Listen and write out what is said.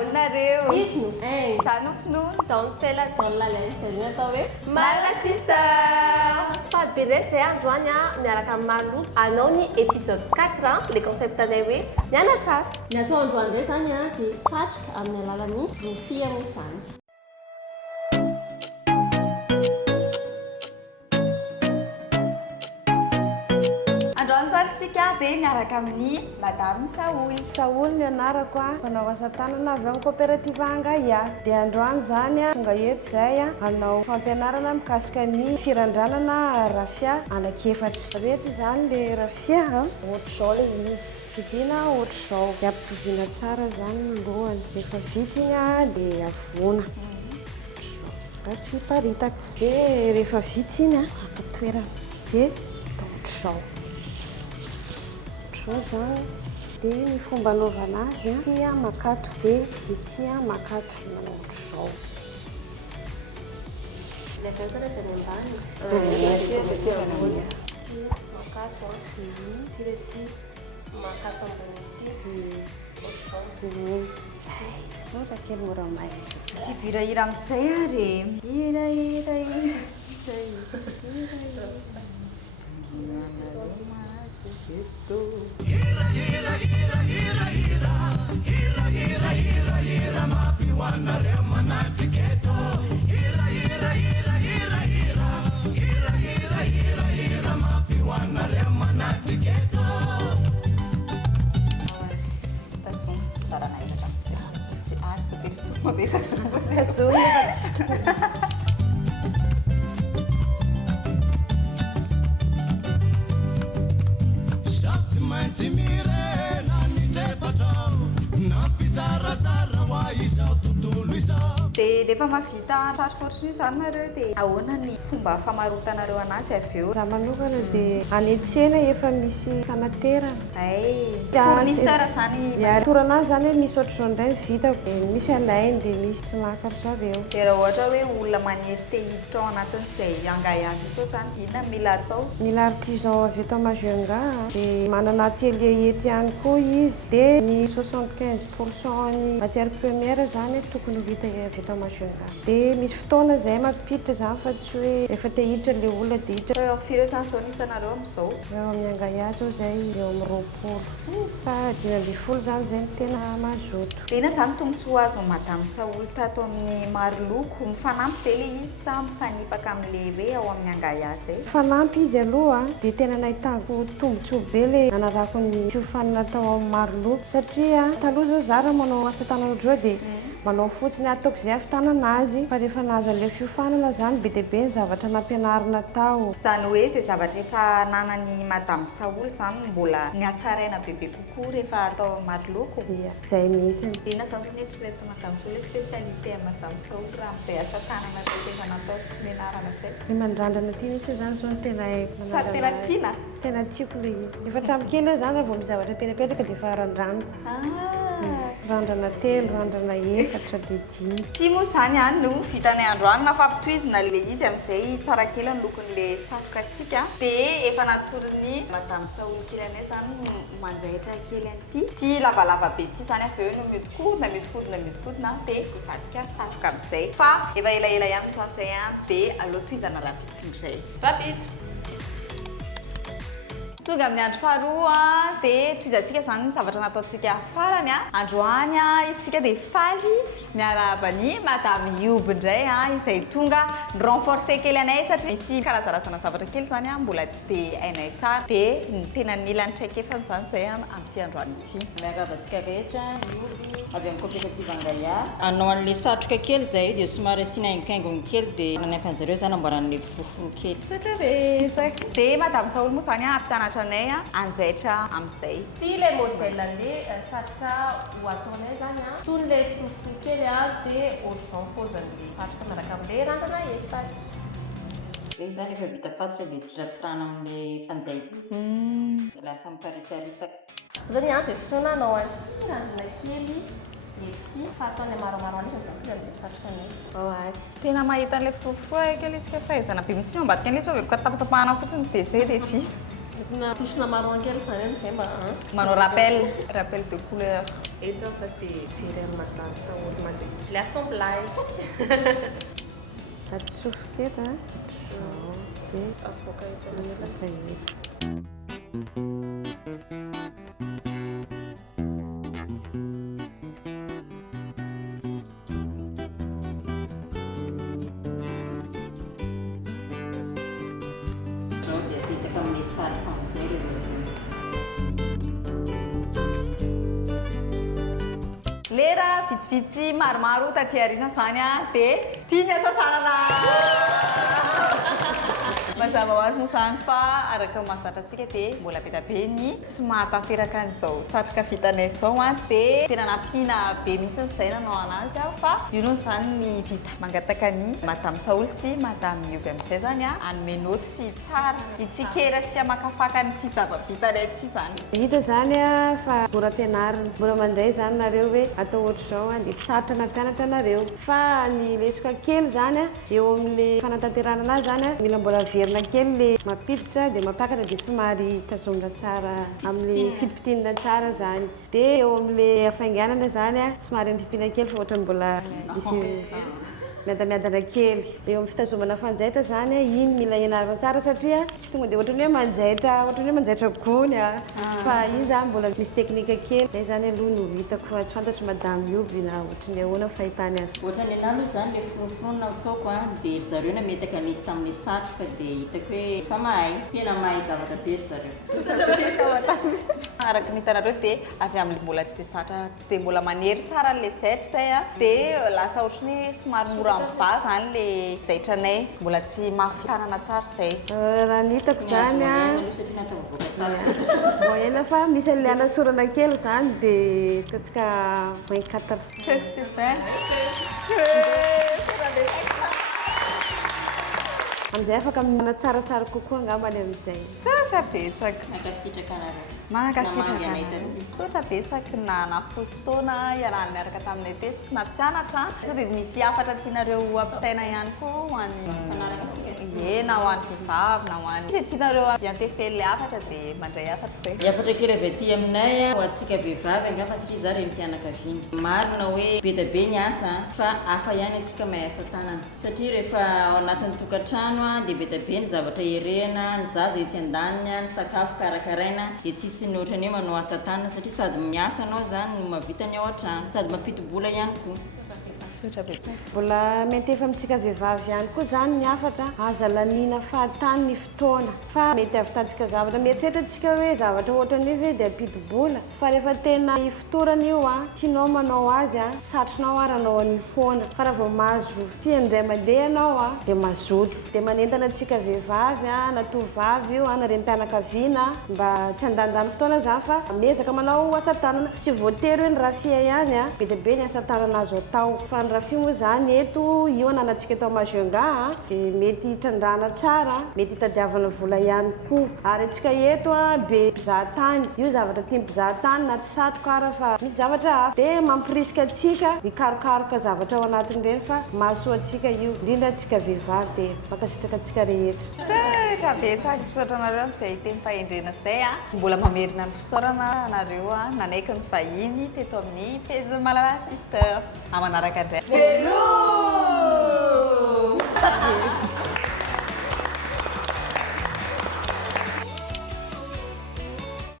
olonareo izy no sanofinono zao nifela zao lalany atao hoe Marina Sister fa be ndray zay androany a miaraka amin'ny Marlou anao ny épisode 4 le concept anay hoe mianatra asa ny atao androany ndray zany a dia satroka amin'ny alalan'ny rofia moa zany. androany zany tsika dia miaraka amin'ny Madame Saoly. Saoly ny anarako a mpanao asa tanana avy amin'ny coopérative Angaia. Dia androany zany a tonga eto zay a hanao fampianarana mikasika ny firandranana rafia anankefatra. Reto zany le rafia ohatr'izao le izy vidiana ohatr'izao dia ampitovina tsara zany ny lohany rehefa vita iny a dia avoana mba tsy hiparitaka dia rehefa vita iny a akatoerana dia atao ohatr'izao zany dia ny fomba anaovana azy a tia makato dia ity a makato manao ohatr'izao. Le avy eo zany avy any ambany makato ty le ty makato ambony ity ohatr'izao zay mora kely mora may tsy virahira amin'izay ary hirahira dia rehefa mavita satroka ohatr'io zany nareo dia ahoana ny fomba famarotanareo anazy avy eo? Za manokana dia any an-tsena efa misy fanaterana fournisseur zany toranazy zany hoe misy ohatr'izao indray ny vitako misy alainy dia misy tsy mahakaritra avy eo. dia raha ohatra hoe olona maniry te hiditra ao anatin'izay Angaia izao zany inona mila atao? Mila artisan avy eto Majunga dia manana atelier eto ihany koa izy dia ny 75% ny matière première zany tokony vita avy eto Majunga dia misy fotoana zay mampiditra zany fa tsy hoe rehefa te hiditra le olona dia hiditra. Firy zany zao nisanareo amin'izao? Eo amin'ny Angaia zao zay eo amin'ny 20 fa 5 zany zay no tena mazoto. dia ina zany tombotsoa azo Madame Saoly tato amin'ny Marlou mifanampy be le izy sa mifanipaka amin'le hoe ao amin'ny Angaia zay? Fanampy izy aloha dia tena nahitako tombotsoa be le anarako ny fiofanana tao amin'ny Marlou satria taloha zao zara manao asa tanana ohatr'izao dia manao fotsiny ataoko izay havitanana azy fa rehefa nahazo an'ilay fiofanana zany be dia be ny zavatra nampianarina tao. Izany hoe izay zavatra efa nanan'ny Madame Saoly zany mbola niatsaraina bebe kokoa rehefa atao Marlou. Ia, izay mihitsy. Inona zany zany eritrereto Madame Saoly spécialité à Madame Saoly raha amin'izay asa tanana efa natao sy nianarana izay? Ny mandrandrana ity mihitsy zany zao no tena haiko. Fa tena tiana? Tena tiako le izy. Efa hatramin'kely eo zany raha vao misy zavatra petrapetraka dia efa randraniko. Randrana 3, randrana 4 dia 5. Ty moa zany no vitanay androany nafampitohizina le izy amin'izay tsara kely ny lokon'le satroka antsika dia efa natorin'ny Madame Saoly kely anay zany manjaitra kely an'ity ty lavalava be ty zany avy eo no miodikodina dia ivadika satroka amin'izay fa efa elaela ihany zany izay dia aloha tohizana rapitsindray rapito. Tonga amin'ny andro faharoa dia tohizantsika zany ny zavatra nataontsika farany androany isika dia faly miarabany Madame Youb indray izay tonga renforcer kely anay satria misy karazana zavatra kely zany mbola tsy dia hainay tsara dia ny tena nilany traikefany zany zay amin'ity androany ity. Miarabantsika rehetra Youb avy amin'ny coopérative Angaia anao an'ilay satroka kely zay dia somary asiana haingohaingony kely dia nanaifan'izareo zany amboaran'ilay froforo kely satria betsaka dia Madame Saoly moa zany ampitanatra anay anjaitra amin'izay. ty le modèle le satroka ho ataonay zany toy le froforo kely dia ohatr'izao paozin'le satroka miaraka amin'le randrana efatra. Rehefa zany rehefa vita fatotra dia tsiratsirana amin'ilay fanjay lasa miparitaritaka. So zany zay sotroinanao randrana kely ety fa ataonay maromaro an'izany zany tonga amin'le satrokanay. Tena mahita an'ilay froforo kely isika fahaizana be mitsy ambadika an'ilay izy fa bevoka tapatapahana fotsiny dia zay dia vita. Toshina marron kely zany amin'izay mba manao rappel de couleur. eto zany sa dia jery amin'ny matanisa olo manjekitry le assemblage atsofoka eto dia avoaka eto afaka hely. Zao dia apetaka amin'ny satroka amin'izay rehefa lera vitsivitsy maromaro taty aoriana zany dia tiany asa tanana mazava ho azy moa zany fa araka mahazatra antsika dia mbola be be ny tsy mahatanteraka an'izao satroka vitanay izao dia tena nampiana be mihitsy izay nanao anazy fa io noa zany ny vita mangataka ny madame Saoly sy madame Mioby amin'izay zany hanome noty sy tsara itsikera sy amakafaka nyity zava-bitanay ity zany. Hita zany fa mora ampianarina mora mandray zany nareo hoe atao ohatra zao dia sarotra nampianatra nareo fa ny lesoka kely zany eo amin'le fanatanterana anazy zany mila mbola verina kely le mampiditra dia mampiakatra dia somary tazomina tsara amin'le filipitinina tsara zany dia eo amin'le hafainganana zany somary mipipina kely fa ohatrany mbola misy miadamiadana kely eo amin'ny fitazomana fanjaitra zany iny mila ianarana tsara satria tsy tonga dia ohatrany hoe manjaitra gony fa iny zany mbola misy teknika kely zay zany aloha no hitako fa tsy fantatry madame Mioby na ohatrany ahoana fahitany azy. Ohatrany anahy aloha zany le fonofonona ataoko dia zareo nametaka nisy tamin'ny satroka dia hitako hoe fa mahay tena mahay zavatra be zareo. Araka ny hitanareo dia avy amin'ny mbola tsy dia satra tsy dia mbola manery tsara le zaitra zay dia lasa ohatrany hoe somary mora miva zany le zaitranay mbola tsy mafitanana tsara zay. Raha ny hitako zany moyenne fa misy an'ilay sorana kely zany dia ataontsika -4. Super. Amin'izay afaka manatsaratsara kokoa angambany amin'izay. Tsotra betsaka. Nakasitraka nareo. Mankasitraka tsotra betsaka na fohy fotoana iarahany miaraka taminay tety sy nampianatra sa dia misy hafatra tianareo ampitaina ihany koa ho an'ny na ho an'ny vehivavy na ho an'ny tianareo iantefely le hafatra dia mandray hafatra izay. Ny hafatra kely avy aty aminay ho antsika vehivavy angamba satria za reny mpianakaviana marina hoe be dia be ny asa fa hafa ihany antsika mahay asa tanana satria rehefa ao anatin'ny tokantrano dia be dia be ny zavatra herena ny zaza etsy an-daniny ny sakafo karakaraina dia tsisy ny ohatrany hoe manao asa tanana satria sady miasa anao zany no mahavita ny ao an-trano sady mampidi-bola ihany koa. Mbola mety efa amintsika vehivavy ihany koa zany ny hafatra aza laniana fahatany ny fotoana fa mety avitantsika zavatra mieritreritra hoe zavatra ohatrany hoe dia ampidi-bola fa rehefa tena fotorana io tianao manao azy satrinao aranao any foana fa raha vao mahazo fiandray mandeha anao dia mazoto dia manentana antsika vehivavy na tovovavy io na renim-pianakaviana mba tsy handandany fotoana zany fa miezaka manao asa tanana tsy voatery hoe ny rafia ihany be dia be ny asa tanana azo atao fa ny rafia moa zany eto io ananantsika tao Majunga dia mety hitrandrana tsara mety hitadiavana vola ihany koa ary antsika eto be mpizahatany io zavatra tia mpizahatany na tsy satroka ara fa misy zavatra hafa dia mampirisika atsika hikarokaroka zavatra ao anatin'ireny fa mahasoa atsika io indrindra atsika vehivavy dia mankasitraka atsika rehetra. Tsotra betsaka mpisaotra anareo amin'izay teny fahendrena izay mbola mamerina ny fisaorana anareo nanaiky ny vahiny teto amin'ny Paizy Malala Sisters amanaraka indray. Hello!